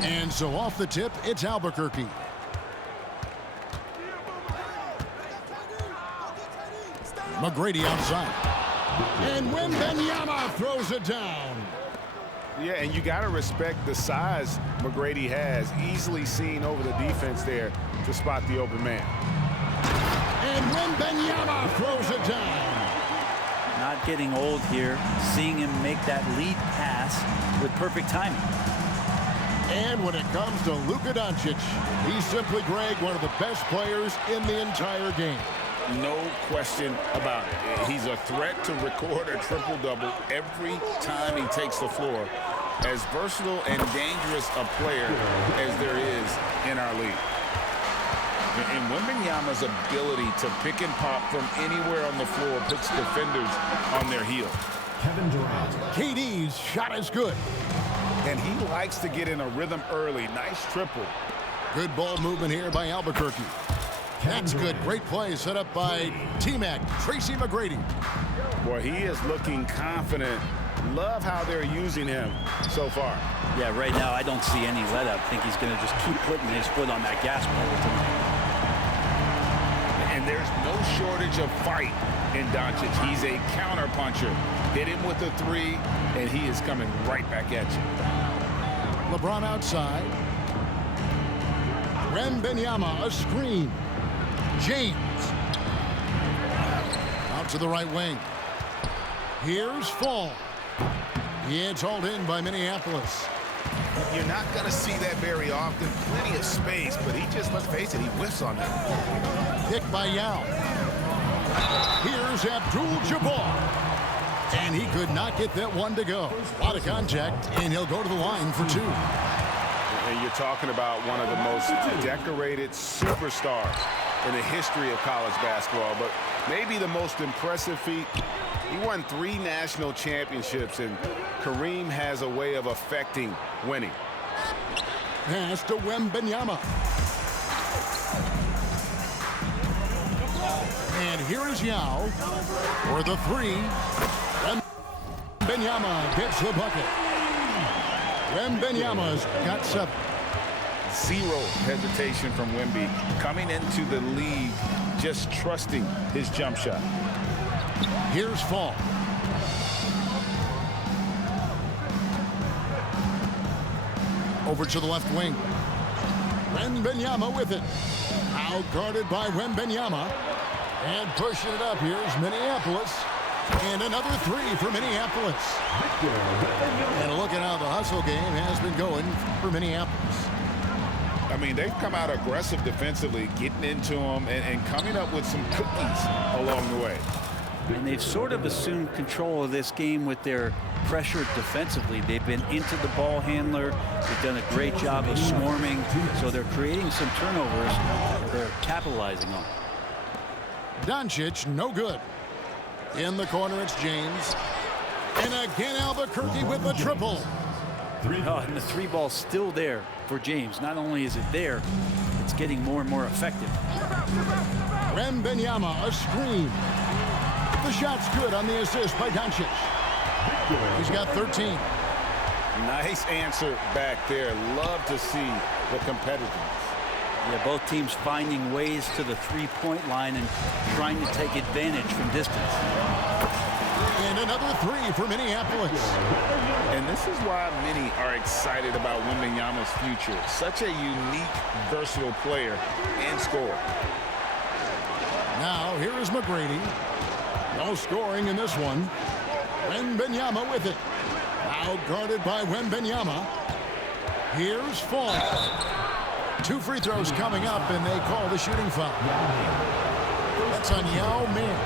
And so off the tip, it's Albuquerque. McGrady outside. And Wembanyama throws it down. Yeah, and you got to respect the size McGrady has. Easily seen over the defense there to spot the open man. And Wembanyama throws it down. Not getting old here. Seeing him make that lead pass with perfect timing. And when it comes to Luka Doncic, he's simply, Greg, one of the best players in the entire game. No question about it. He's a threat to record a triple-double every time he takes the floor. As versatile and dangerous a player as there is in our league. And Wembanyama's ability to pick and pop from anywhere on the floor puts defenders on their heels. Kevin Durant. KD's shot is good. And he likes to get in a rhythm early. Nice triple. Good ball movement here by Albuquerque. That's good. Great play set up by T-Mac, Tracy McGrady. Boy, he is looking confident. Love how they're using him so far. Yeah, right now I don't see any let up. I think he's going to just keep putting his foot on that gas pedal tonight. And there's no shortage of fight in Doncic. He's a counter puncher. Hit him with a three, and he is coming right back at you. LeBron outside. Wembanyama, a screen. James. Out to the right wing. Here's Fall. It's hauled in by Minneapolis. You're not going to see that very often. Plenty of space, but he just, let's face it, he whiffs on that. Picked by Yao. Here's Abdul-Jabbar. And he could not get that one to go. A lot of contact, and he'll go to the line for two. And you're talking about one of the most decorated superstars in the history of college basketball, but maybe the most impressive feat. He won 3 national championships, and Kareem has a way of affecting winning. Pass to Wembanyama. And here is Yao for the three. Wembanyama gets the bucket. Wembanyama's got 7. Zero hesitation from Wemby. Coming into the league, just trusting his jump shot. Here's Fall. Over to the left wing. Wembanyama with it. Out guarded by Wembanyama. And pushing it up. Here's Minneapolis. And another 3 for Minneapolis. And look at how the hustle game has been going for Minneapolis. I mean, they've come out aggressive defensively, getting into them and coming up with some cookies along the way. And they've sort of assumed control of this game with their pressure defensively. They've been into the ball handler. They've done a great job of swarming. So they're creating some turnovers that they're capitalizing on. Doncic, no good. In the corner, it's James. And again, Albuquerque with the triple. Oh, and the 3 ball's still there for James. Not only is it there, it's getting more and more effective. Wembanyama, a screen. The shot's good on the assist by Doncic. He's got 13. Nice answer back there. Love to see the competitiveness. Yeah, both teams finding ways to the 3-point line and trying to take advantage from distance. And another 3 for Minneapolis. And this is why many are excited about Wembanyama's future. Such a unique, versatile player and scorer. Now, here is McGrady. No scoring in this one. Wembanyama with it. Out guarded by Wembanyama. Here's Fall. 2 free throws coming up, and they call the shooting foul. That's on Yao Ming.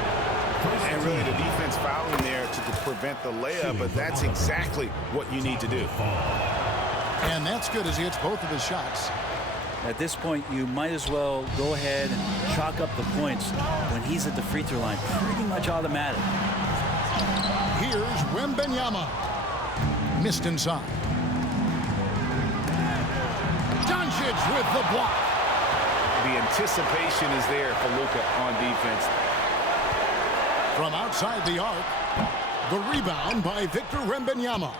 And really the defense fouling there to prevent the layup, but that's exactly what you need to do. And that's good as he hits both of his shots. At this point, you might as well go ahead and chalk up the points when he's at the free throw line. Pretty much automatic. Here's Wembanyama. Missed inside. Doncic with the block. The anticipation is there for Luka on defense. From outside the arc, the rebound by Victor Wembanyama.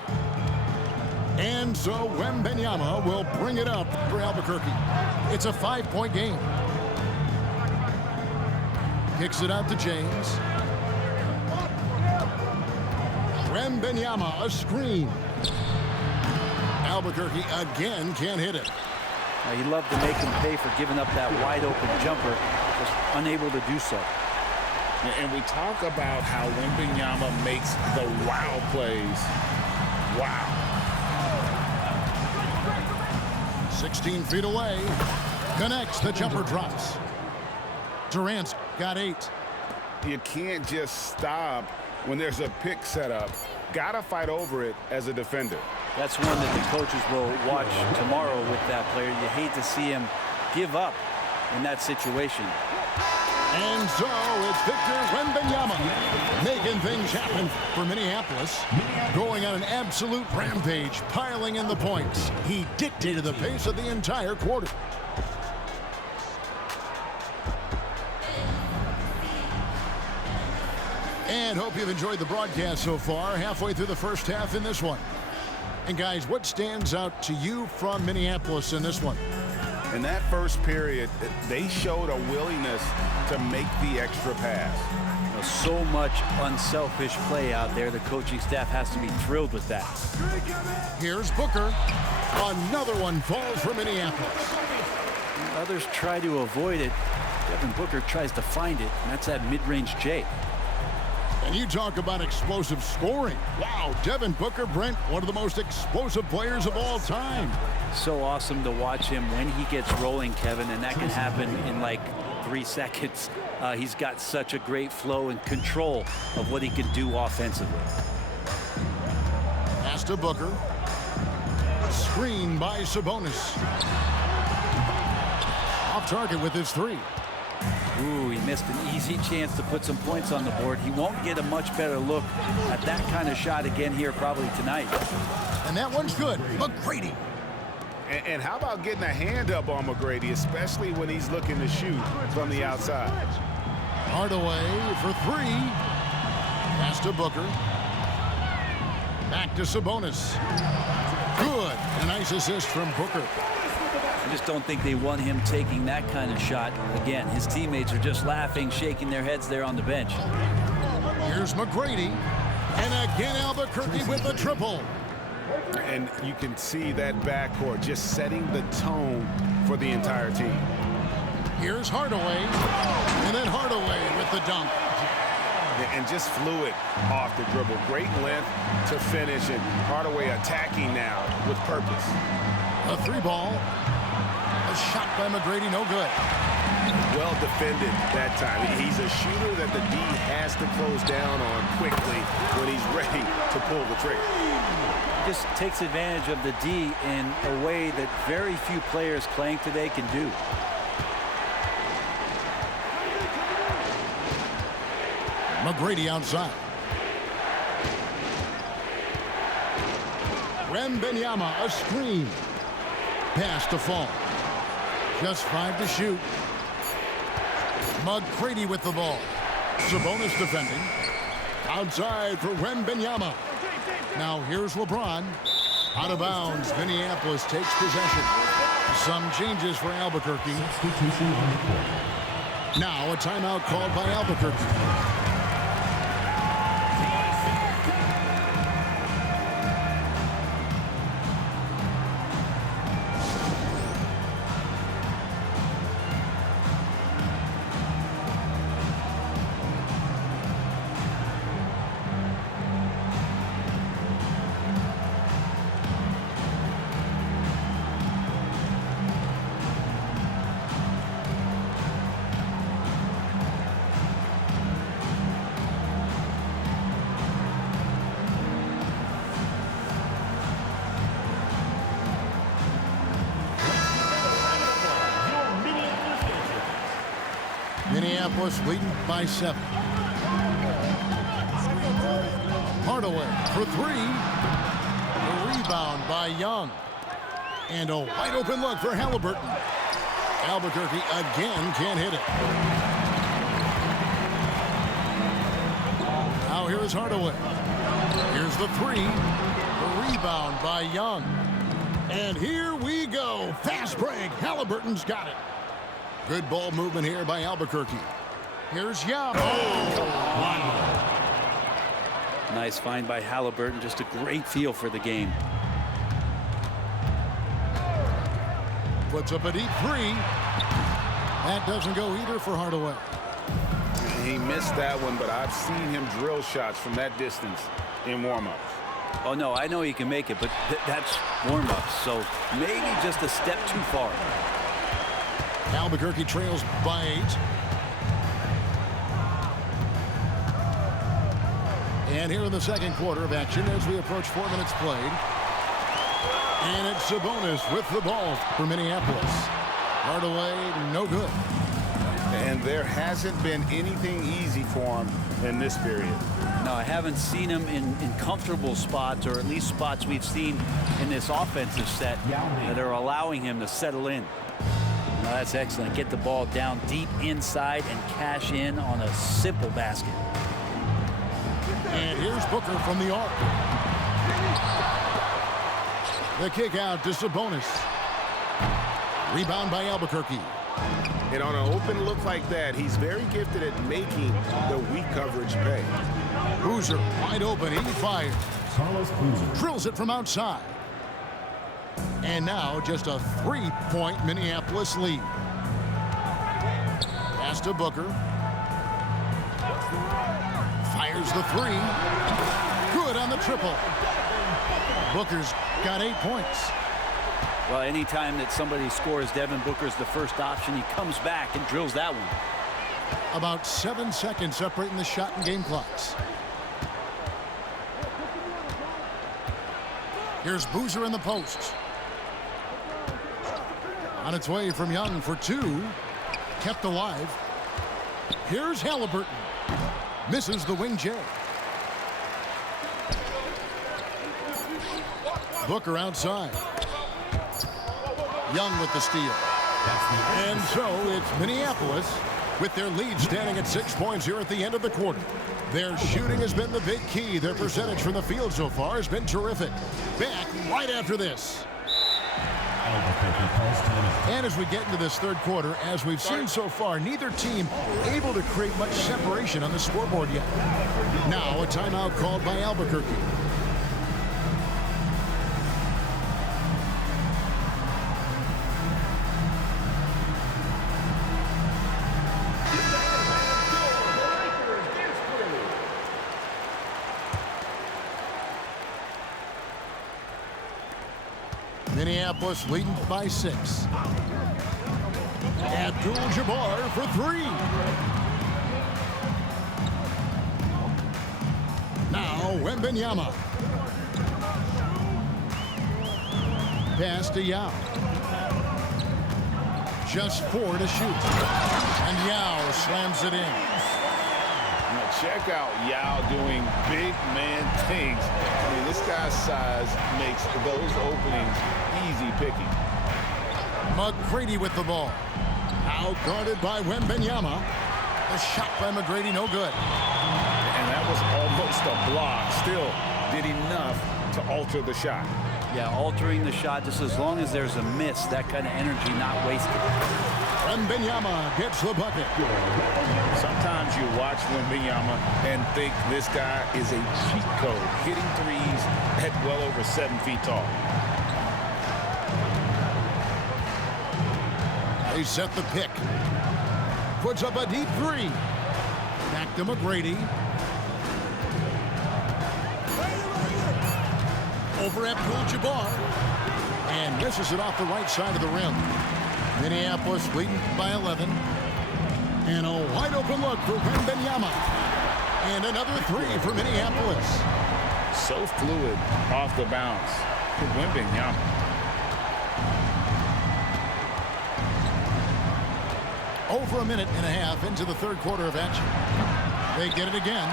And so Wembanyama will bring it up for Albuquerque. It's a 5-point game. Kicks it out to James. Wembanyama, a screen. Albuquerque again can't hit it. You love to make him pay for giving up that wide-open jumper, just unable to do so. And we talk about how Wembanyama makes the wow plays. Wow. 16 feet away. Connects. The jumper drops. Durant's got 8. You can't just stop when there's a pick set up. Gotta fight over it as a defender. That's one that the coaches will watch tomorrow with that player. You hate to see him give up in that situation. And so it's Victor Wembanyama making things happen for Minneapolis. Going on an absolute rampage, piling in the points. He dictated the pace of the entire quarter. And hope you've enjoyed the broadcast so far. Halfway through the first half in this one. And guys, what stands out to you from Minneapolis in this one? In that first period, they showed a willingness to make the extra pass. So much unselfish play out there. The coaching staff has to be thrilled with that. Here's Booker. Another one falls for Minneapolis. Others try to avoid it. Devin Booker tries to find it, and that's that mid-range J. And you talk about explosive scoring. Wow, Devin Booker, Brent, one of the most explosive players of all time. So awesome to watch him when he gets rolling, Kevin, and that can happen in like 3 seconds. He's got such a great flow and control of what he can do offensively. Pass to Booker. Screen by Sabonis. Off target with his 3. Ooh, he missed an easy chance to put some points on the board. He won't get a much better look at that kind of shot again here probably tonight. And that one's good. McGrady. And how about getting a hand up on McGrady, especially when he's looking to shoot from the outside? Hardaway for 3. Pass to Booker. Back to Sabonis. Good. A nice assist from Booker. I just don't think they want him taking that kind of shot. Again, his teammates are just laughing, shaking their heads there on the bench. Here's McGrady. And again, Albuquerque with the triple. And you can see that backcourt just setting the tone for the entire team. Here's Hardaway. And then Hardaway with the dunk. And just fluid off the dribble. Great length to finish, and Hardaway attacking now with purpose. A 3-ball. A shot by McGrady, no good. Well defended that time. He's a shooter that the D has to close down on quickly when he's ready to pull the trigger. He just takes advantage of the D in a way that very few players playing today can do. McGrady outside. Wembanyama, a screen. Pass to Fall. Just 5 to shoot. McGrady with the ball. Sabonis defending. Outside for Wembanyama. Now here's LeBron. Out of bounds. Minneapolis takes possession. Some changes for Albuquerque. Now a timeout called by Albuquerque. Minneapolis leading by 7. Hardaway for 3. A rebound by Young. And a wide open look for Halliburton. Albuquerque again can't hit it. Now here's Hardaway. Here's the 3. A rebound by Young. And here we go. Fast break. Halliburton's got it. Good ball movement here by Albuquerque. Here's Young. Oh, wow. Nice find by Halliburton. Just a great feel for the game. Puts up a deep three. That doesn't go either for Hardaway. He missed that one, but I've seen him drill shots from that distance in warm-ups. Oh, no, I know he can make it, but that's warm-ups, so maybe just a step too far. Albuquerque trails by 8. And here in the second quarter of action as we approach 4 minutes played. And it's Sabonis with the ball for Minneapolis. Hardaway, no good. And there hasn't been anything easy for him in this period. No, I haven't seen him in comfortable spots, or at least spots we've seen in this offensive set that are allowing him to settle in. Now that's excellent. Get the ball down deep inside and cash in on a simple basket. And here's Booker from the arc. The kick out to Sabonis. Rebound by Albuquerque. And on an open look like that, he's very gifted at making the weak coverage pay. Boozer wide open. He fires. Drills it from outside. And now just a 3-point Minneapolis lead. Pass to Booker. Fires the three. Good on the triple. Booker's got 8 points. Well, anytime that somebody scores, Devin Booker's the first option. He comes back and drills that one. About 7 seconds separating the shot and game clocks. Here's Boozer in the post. On its way from Young for 2. Kept alive. Here's Halliburton. Misses the wing J. Booker outside. Young with the steal. And so it's Minneapolis with their lead standing at 6 points here at the end of the quarter. Their shooting has been the big key. Their percentage from the field so far has been terrific. Back right after this. And as we get into this third quarter, as we've seen so far, neither team able to create much separation on the scoreboard yet. Now a timeout called by Albuquerque. Minneapolis leading by 6. Abdul-Jabbar for 3. Now Wembanyama. Pass to Yao. Just 4 to shoot. And Yao slams it in. Now check out Yao doing big man things. I mean, this guy's size makes those openings easy picking. McGrady with the ball. Out guarded by Wembanyama. The shot by McGrady, no good. And that was almost a block. Still did enough to alter the shot. Yeah, altering the shot just as long as there's a miss, that kind of energy not wasted. Wembanyama gets the bucket. Sometimes you watch Wembanyama and think this guy is a cheat code, hitting threes at well over 7 feet tall. They set the pick. Puts up a deep 3. Back to McGrady. Over Abdul-Jabbar. And misses it off the right side of the rim. Minneapolis leading by 11. And a wide open look for Wembanyama. And another 3 for Minneapolis. So fluid off the bounce for Wembanyama. Over a minute and a half into the third quarter of action. They get it again.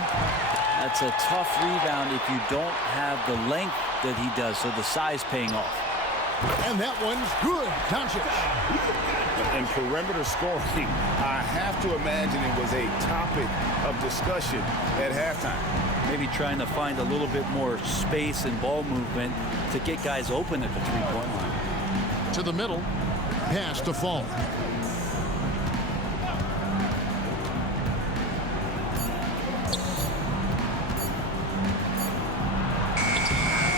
That's a tough rebound if you don't have the length that he does, so the size paying off. And that one's good. Doncic. And perimeter scoring, I have to imagine it was a topic of discussion at halftime. Maybe trying to find a little bit more space and ball movement to get guys open at the three-point line. To the middle. Pass to Fall.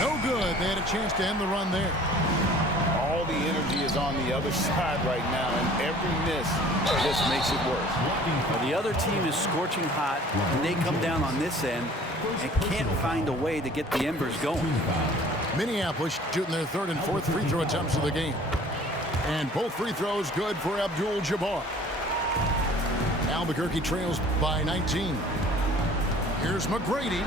No good. They had a chance to end the run there. All the energy is on the other side right now, and every miss just makes it worse. Well, the other team is scorching hot, and they come down on this end and can't find a way to get the embers going. Minneapolis shooting their third and fourth free throw attempts of the game. And both free throws good for Abdul-Jabbar. Albuquerque trails by 19. Here's McGrady.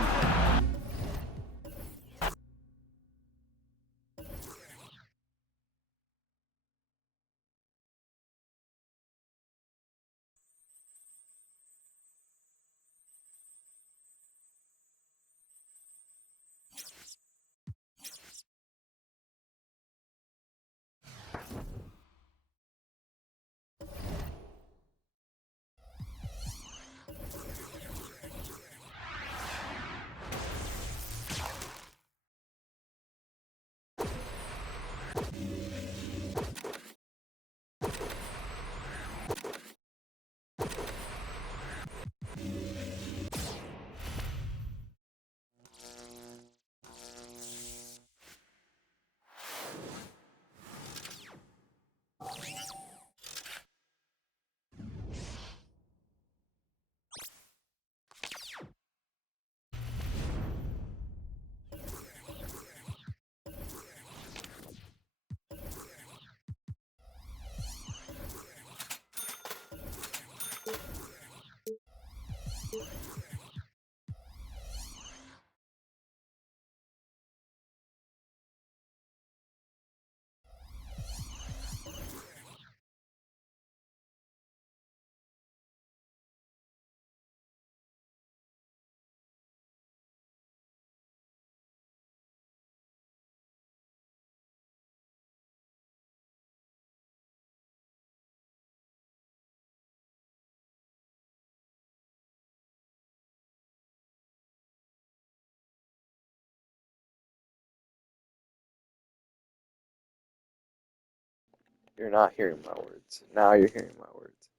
You're not hearing my words. Now you're hearing my words.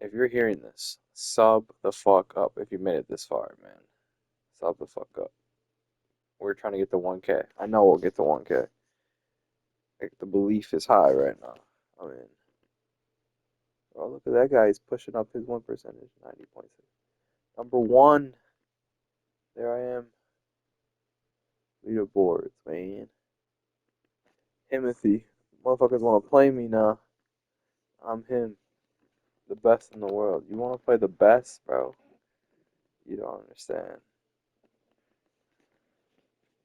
If you're hearing this, sub the fuck up if you made it this far, man. Sub the fuck up. We're trying to get to 1K. I know we'll get to 1K. Like, the belief is high right now. I mean, oh, look at that guy. He's pushing up his win percentage. 90.6. Number 1. There I am. Leaderboards, man. Timothy. Motherfuckers want to play me now. I'm him. The best in the world. You want to play the best, bro? You don't understand.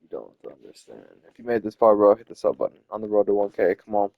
You don't understand. If you made this far, bro, hit the sub button. On the road to 1K. Come on.